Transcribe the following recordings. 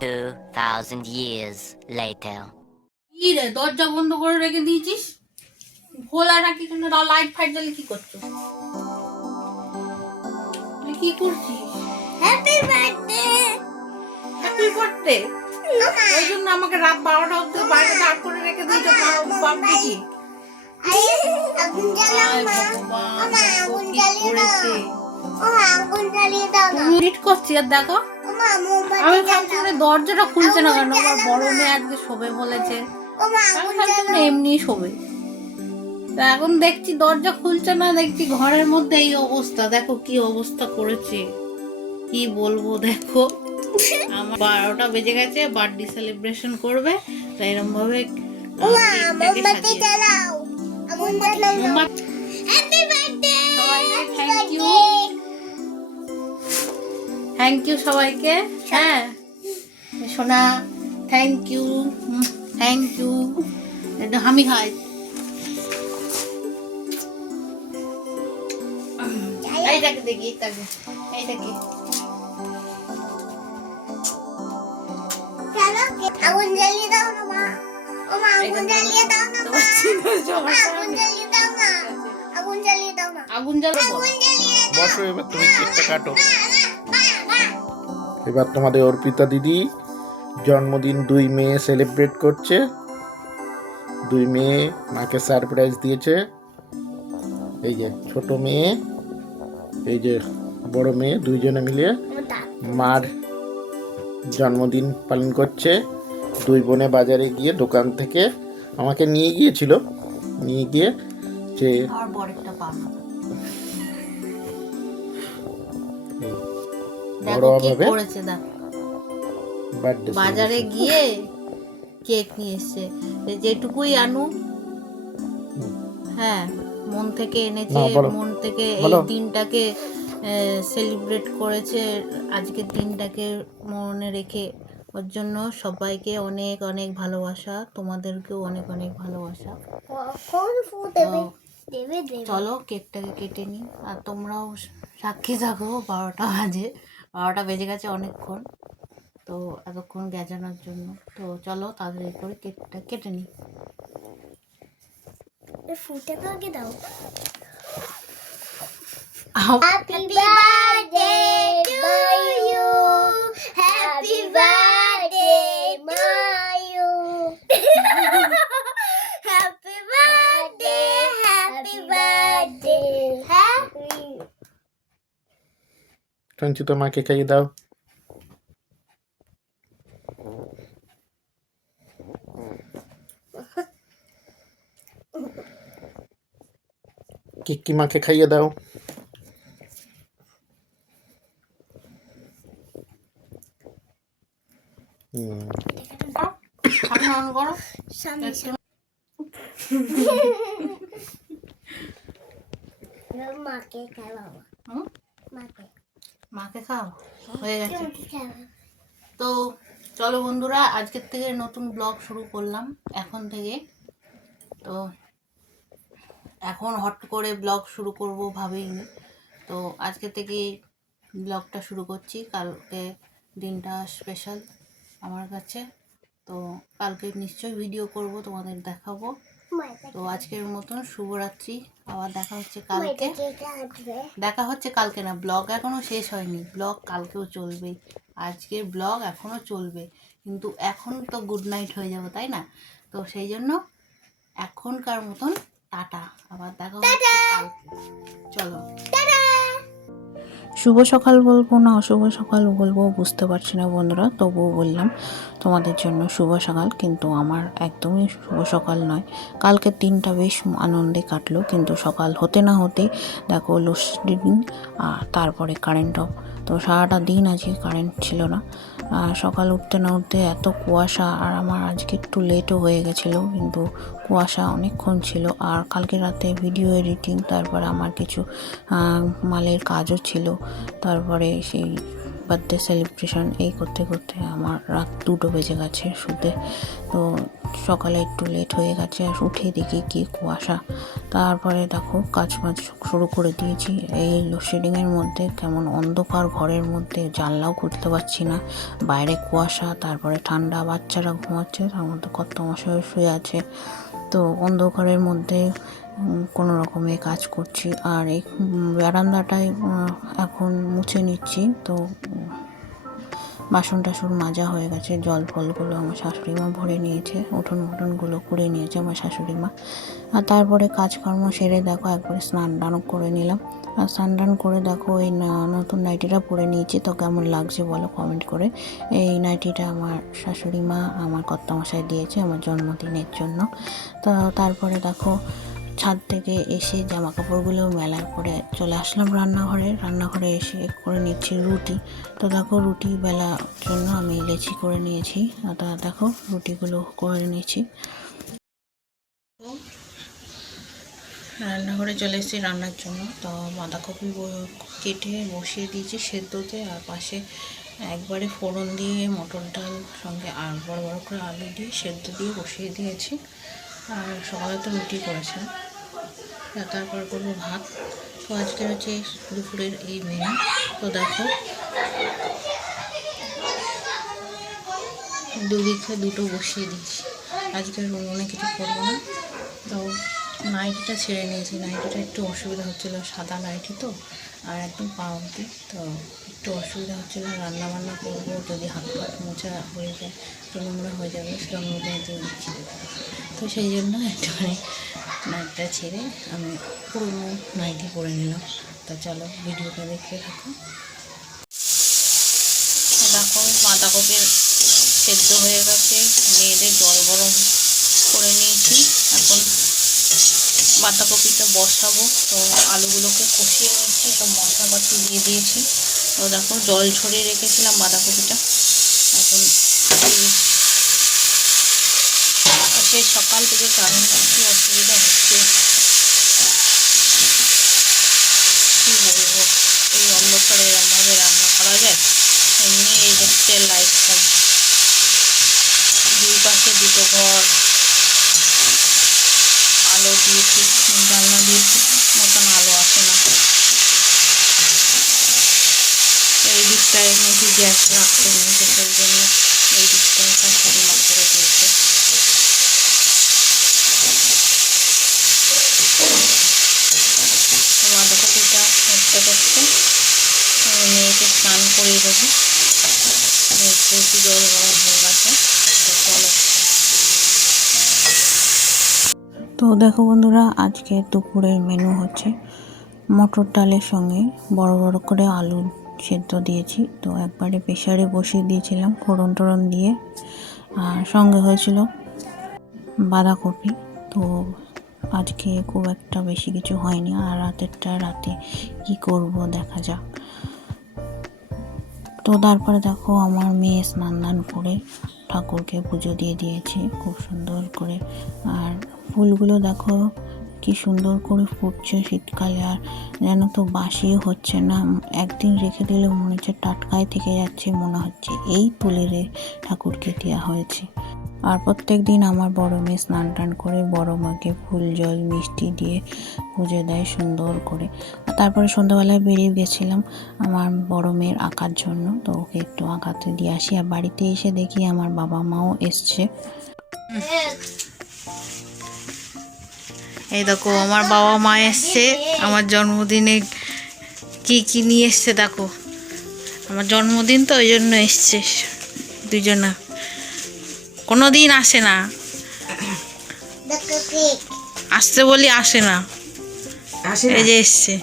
2,000 years later. কি রে দরজা বন্ধ করে রেখে দিয়েছিস? খোলা রাখি কেন লাইট ফাইট জ্বালিয়ে কি করছ? তুই কি করছিস? হ্যাপি বার্থডে হ্যাপি বার্থডে ওই জন্য আমাকে রাত বারোটা অব্দি বাইরে দাঁড় করে রেখে দিয়েছ বাপি কি? করেছে। আগুন জ্বালিয়ে দাও না। করছি আর দেখো। আমি ভাবছি মানে দরজাটা খুলছে না কেন? আমার বড় মেয়ে আজকে শোবে বলেছে। আমি ভাবছিলাম এমনি শোবে। তা এখন দেখছি দরজা খুলছে না দেখছি ঘরের মধ্যে এই অবস্থা। দেখো কি অবস্থা করেছে। কি বলব দেখো। আমার বারোটা বেজে গেছে বার্থডে সেলিব্রেশন করবে। তাই এরকম ভাবে মোমবাতি থ্যাংক ইউ সবাইকে। হ্যাঁ। সোনা থ্যাংক ইউ থ্যাংক ইউ হামি আমি খাই এইটাকে দেখি এইটাকে এইটাকে আগুন জ্বালিয়ে দাও না মা। ও মা আগুন জ্বালিয়ে দাও না মা। আগুন জ্বালিয়ে দাও না। আগুন জ্বালিয়ে দাও না আগুন জ্বালিয়ে বসো এবার তুমি কেকটা কাটো। এবার তোমাদের অর্পিতা দিদি জন্মদিন দুই মেয়ে সেলিব্রেট করছে। দুই মেয়ে মাকে সারপ্রাইজ দিয়েছে। এই যে ছোট মেয়ে, এই যে বড় মেয়ে দুইজনে মিলে মার জন্মদিন পালন করছে। দুই বোনে বাজারে গিয়ে দোকান থেকে আমাকে নিয়ে গিয়েছিল। নিয়ে গিয়ে যে দেখো কি করেছে বার্থডে বাজারে গিয়ে কেক নিয়ে এসছে। যেটুকুই আনু হ্যাঁ মন থেকে এনেছে মন থেকে এই দিনটাকে সেলিব্রেট করেছে। আজকের দিনটাকে মনে রেখে ওর জন্য সবাইকে অনেক অনেক ভালোবাসা। তোমাদেরকেও অনেক অনেক ভালোবাসা। কোন ফু দেবে? তো দেবে দেবে। চলো কেকটাকে কেটে নিই। আর তোমরাও সাক্ষী থাকো বারোটা বাজে। বারোটা বেজে গেছে অনেকক্ষণ। তো এতক্ষণ গেজানোর জন্য। তো চলো তাড়াতাড়ি করে কেকটা কেটে নিই। ফুটা তো আগে দাও। আম- happy birthday to you happy birthday Mayu happy birthday happy birthday happy Sanchit মাকে খাইয়ে দাও কিক্কি মাকে খাইয়ে দাও মাকে খাই বাবা খাও হয়ে গেছে। তো চলো বন্ধুরা আজকের থেকে নতুন ব্লগ শুরু করলাম এখন থেকে। তো এখন হট করে ব্লগ শুরু করব ভাবিনি তো আজকে থেকে ব্লগটা শুরু করছি কালকে দিনটা স্পেশাল আমার কাছে। তো কালকে নিশ্চয়ই ভিডিও করব তোমাদের দেখাবো। তো আজকের মতন শুভরাত্রি আবার দেখা হচ্ছে কালকে। দেখা হচ্ছে কালকে না ব্লগ এখনও শেষ হয়নি ব্লগ কালকেও চলবে আজকের ব্লগ এখনও চলবে কিন্তু এখন তো গুড নাইট হয়ে যাবে তাই না? তো সেই জন্য এখনকার মতন টাটা আবার দেখা হচ্ছে কালকে। চলো। শুভ সকাল বলব না অশুভ সকাল বলব বুঝতে পারছি না বন্ধুরা, তবুও বললাম তোমাদের জন্য শুভ সকাল, কিন্তু আমার একদমই শুভ সকাল নয়। কালকের দিনটা বেশ আনন্দে কাটলো, কিন্তু সকাল হতে না হতে দেখো লোডশেডিং আর তারপরে কারেন্ট অফ তো সারাটা দিন আজকে কারেন্ট ছিল না। আর সকাল উঠতে না উঠতে এত কুয়াশা, আর আমার আজকে একটু লেটও হয়ে গেছিল, কিন্তু কুয়াশা অনেকক্ষণ ছিল। আর কালকে রাতে ভিডিও এডিটিং তারপরে আমার কিছু মালের কাজও ছিল। তারপরে সেই বার্থডে সেলিব্রেশন এই করতে করতে আমার রাত দুটো বেজে গেছে শুতে। তো সকালে একটু লেট হয়ে গেছে, আর উঠে দেখি কি কুয়াশা। তারপরে দেখো কাজ বাজ শুরু করে দিয়েছি। এই লোডশেডিংয়ের মধ্যে কেমন অন্ধকার ঘরের মধ্যে, জানলাও খুলতে পারছি না। বাইরে কুয়াশা, তারপরে ঠান্ডা, বাচ্চারা ঘুমাচ্ছে, তার মধ্যে কত মশাই শুয়ে আছে। তো অন্ধকারের মধ্যে কোনো রকমে কাজ করছি। আর এই উম, বারান্দাটায় এখন মুছে নিচ্ছি। তো বাসন টাসন মাজা হয়ে গেছে। জল ফলগুলো আমার শাশুড়ি মা ভরে নিয়েছে। উঠোন উঠোনগুলো করে নিয়েছে আমার শাশুড়ি মা আর তারপরে কাজকর্ম সেরে দেখো একবারে স্নান টানও করে নিলাম। আর স্নান টান করে দেখো এই নতুন নাইটিটা পরে নিয়েছি। তো কেমন লাগছে বলো কমেন্ট করে। এই নাইটিটা আমার শাশুড়ি মা আমার কর্তামশায় দিয়েছে আমার জন্মদিনের জন্য। তো তারপরে দেখো ছাদ থেকে এসে জামা কাপড়গুলো মেলার পরে চলে আসলাম রান্নাঘরে। রান্নাঘরে এসে করে নিচ্ছি রুটি। তো দেখো, রুটি বেলার জন্য আমি লেচি করে নিয়েছি। তা দেখো, রুটিগুলো করে নিয়েছি। রান্নাঘরে চলে এসেছি রান্নার জন্য। তো বাঁধাকপি কেটে বসিয়ে দিয়েছি সেদ্ধতে। আর পাশে একবারে ফোড়ন দিয়ে মটর ডাল সঙ্গে আর বড় বড় করে আলু দিয়ে সেদ্ধ দিয়ে বসিয়ে দিয়েছি। আর সকালে তো রুটি করেছিলাম তারপর করব ভাত। তো আজকে হচ্ছে দুপুরের এই মেনু। তো দেখো, দুদিকে দুটো বসিয়ে দিয়েছি। আজকে উনুনে কিছু করব না। তো নাইটিটা ছেড়ে নিয়েছি। নাইটিটা একটু অসুবিধা হচ্ছিল, সাদা নাইটি তো, আর একদম পাউন্টি তো একটু অসুবিধা হচ্ছিল রান্না বান্না করব, যদি হাত পাত মোছা হয়ে যায়, তো নোংরা হয়ে যাবে, সেরকম মধ্যে দিচ্ছি। তো সেই জন্য একটুখানি নাইটটা ছেড়ে আমি পুরোনো নাইটি পরে নিলাম। তো চলো, ভিডিওটা দেখতে থাকো। দেখো বাঁধাকপির সেদ্ধ হয়ে গেছে। মেয়েদের জল গরম করে নিয়েছি। এখন বাঁধাকপিটা বসাবো। তো আলুগুলোকে কষিয়ে নিয়েছি। সব মশলাপাতি দিয়ে দিয়েছি। তো দেখো, জল ছড়িয়ে রেখেছিলাম বাঁধাকপিটা। এখন দিয়ে সেই সকাল থেকে কারেন্ট কি অসুবিধা হচ্ছে। কী বলব? এই অন্ধকারে এরমভাবে রান্না করা যায়, এমনি এই হচ্ছে লাইট সব দুই পাশে দুটো ঘর, আলো দিয়েছি, জানলা দিয়েছি, মতন আলো আসে না। এই দিকটায় নাকি গ্যাস রাখতে নেই সেই জন্য। এই শাশুড়ি মা করে দিয়েছে বাঁধাকপিটা করতে করতে আমি মেয়েকে স্নান করিয়ে দেবো। যেহেতু জল গরম হয়ে গেছে। তো চলো। তো দেখো বন্ধুরা, আজকে দুপুরের মেনু হচ্ছে মটর ডালের সঙ্গে বড় বড় করে আলু সেদ্ধ দিয়েছি। তো একবারে প্রেশারে বসিয়ে দিয়েছিলাম ফোড়ন টোড়ন দিয়ে। আর সঙ্গে হয়েছিল বাঁধাকপি। তো আজকে খুব একটা বেশি কিছু হয়নি। আর রাতেরটা রাতে কি করব দেখা যাক। তো তারপরে দেখো আমার মেয়ে স্নান দান করে ঠাকুরকে পুজো দিয়ে দিয়েছে খুব সুন্দর করে। আর ফুলগুলো দেখো কি সুন্দর করে ফুটছে শীতকালে আর যেন তো বাসিও হচ্ছে না। একদিন রেখে দিলে মনে হচ্ছে টাটকায় থেকে যাচ্ছে, মনে হচ্ছে এই তুলে ঠাকুরকে দেওয়া হয়েছে। আর প্রত্যেক দিন আমার বড় মেয়ে স্নান টান করে বড় মাকে ফুল জল, মিষ্টি দিয়ে পুজো দেয় সুন্দর করে। আর তারপরে সন্ধ্যাবেলায় বেরিয়ে গেছিলাম আমার বড় মেয়ের আঁকার জন্য। তো ওকে একটু আঁকাতে দিয়ে আসি। আর বাড়িতে এসে দেখি আমার বাবা মাও এসছে। এই দেখো, আমার বাবা মা এসছে। আমার জন্মদিনে কি কি নিয়ে এসছে দেখো। আমার জন্মদিন তো ওই জন্য এসছে, দুজনা। কোনো দিন আসে না। আসতে বলি আসে না। আসে এই যে এসছে।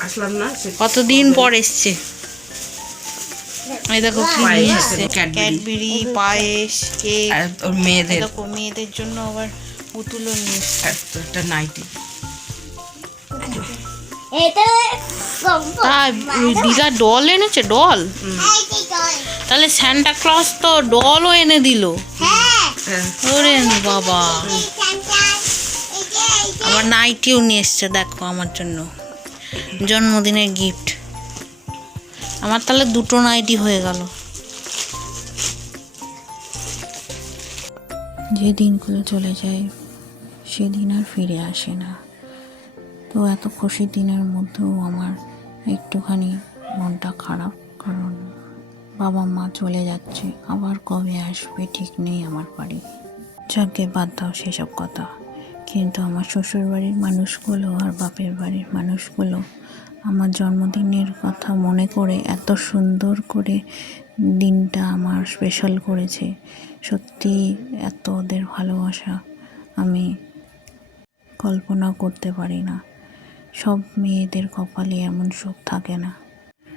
আসলাম না? কতদিন পর এসছে? এই দেখো কি পায়েস নিয়ে এসছে ক্যাডবেরি। ক্যাডবেরি পায়েস কেক। আর মেয়েদের। দেখো মেয়েদের জন্য আবার পুতুলও নিয়ে এসছে। একটা- নাইটি। এটা তা দিদা ডল এনেছে ডল? তাহলে স্যান্টা ক্লজ তো ডলও এনে দিল। হ্যাঁ। হ্যাঁ। ওরে বাবা। আবার নাইটিও নিয়ে এসছে দেখো আমার জন্য। জন্মদিনের গিফট আমার তাহলে দুটো নাইটি হয়ে গেল। যে দিনগুলো চলে যায় সেদিন আর ফিরে আসে না। তো এত খুশির দিনের মধ্যেও আমার একটুখানি মনটা খারাপ কারণ বাবা মা চলে যাচ্ছে। আবার কবে আসবে ঠিক নেই আমার বাড়ি। যাকে বাদ দাও সেসব কথা। কিন্তু আমার শ্বশুর বাড়ির মানুষগুলো আর বাপের বাড়ির মানুষগুলো আমার জন্মদিনের কথা মনে করে এত সুন্দর করে দিনটা আমার স্পেশাল করেছে। সত্যি এত ওদের ভালোবাসা আমি কল্পনা করতে পারি না। সব মেয়েদের কপালে এমন সুখ থাকে না।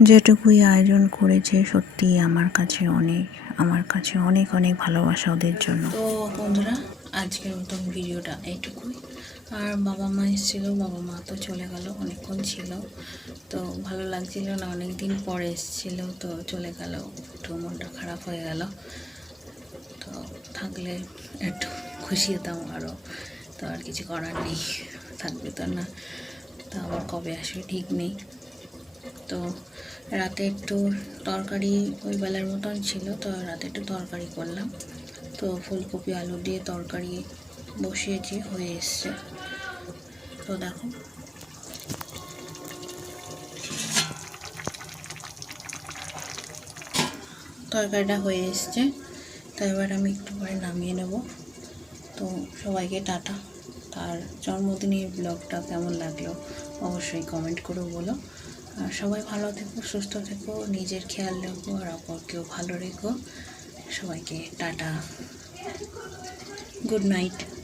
যেটুকুই আয়োজন করেছে সত্যি আমার কাছে অনেক, আমার কাছে অনেক অনেক ভালোবাসা ওদের জন্য। তো বন্ধুরা, আজকের মতন ভিডিওটা এইটুকুই। আর বাবা মা এসেছিল, বাবা মা তো চলে গেল, অনেকক্ষণ ছিল। তো ভালো লাগছিল না অনেক দিন পরে এসেছিল, তো চলে গেল, একটু মনটা খারাপ হয়ে গেল। তো থাকলে একটু খুশি হতাম আরও তো আর কিছু করার নেই, থাকবে তো না। তো আবার কবে আসবে, ঠিক নেই। তো রাতে একটু তরকারি ওই বেলার মতন ছিল, তো রাতে একটু তরকারি করলাম। তো ফুলকপি, আলু দিয়ে তরকারি বসিয়েছি, হয়ে এসছে। তো দেখো। তরকারিটা হয়ে এসছে। তো এবার আমি একটু পরে নামিয়ে নেব। তো সবাইকে টাটা। তার জন্মদিনের ব্লগটা কেমন লাগল, অবশ্যই কমেন্ট করে বলো। সবাই ভালো থেকো, সুস্থ থেকো, নিজের খেয়াল রেখো আর অপরকেও ভালো রেখো। সবাইকে টাটা। Good night.